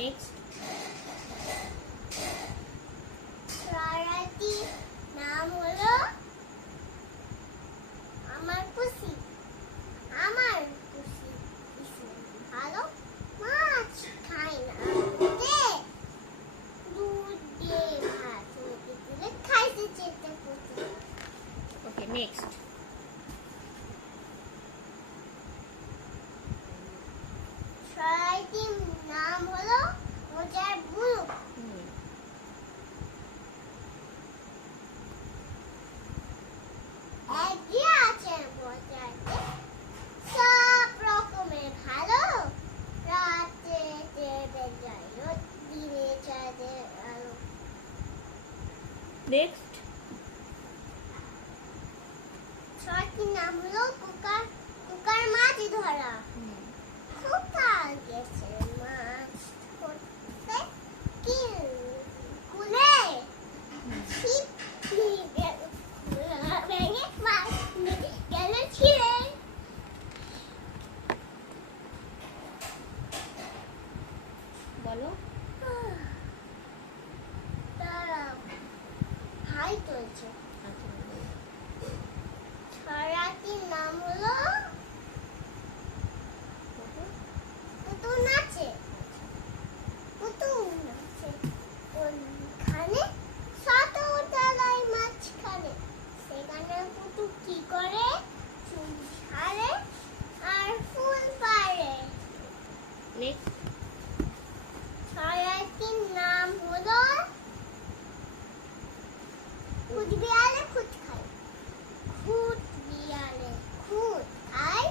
Next. ছড়াটির নাম হলো আমার পুষি। আমার পুষি ভালো মাছ খায় না, দুধ দিয়ে ভাত মেখে দিলে খাইতে চেটে পুষি। Okay next. ছড়াটির নাম হলো মজার বুলু। একই আছে মজাতে সব রকমের ভালো, রাতে দেবে যায় দিনে চাঁদের আলো। নেক্সট। ছড়াটির নাম হলো কুকার। কুকার মাছ ধরা। কোথায় গেছে মাছ ধরতে কি কুলে ছিপ ভেঙে মাছ গেল ছিঁড়ে। বলো। তারা হাই তুলছে। ছড়াটির নাম হলো পুতুল নাচে। পুতুল নাচে কোনখানে শত তলায় মাঝখানে, সেখানে পুতুল কি করে চুল ছাড়ে আর ফুল পাড়ে। নেক্সট। ছড়াটির নাম হলো খুদ বিড়ালে খুদ খায়। খুদ বিড়ালে খুদ খায়,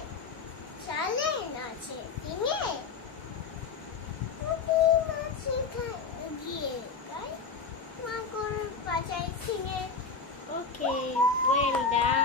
চালে নাচে ডিঙে, পুঁটি মাছি গিয়ে গায়, মাকড় বাজায় ছিঙে। ওকে, ওয়েল ডান।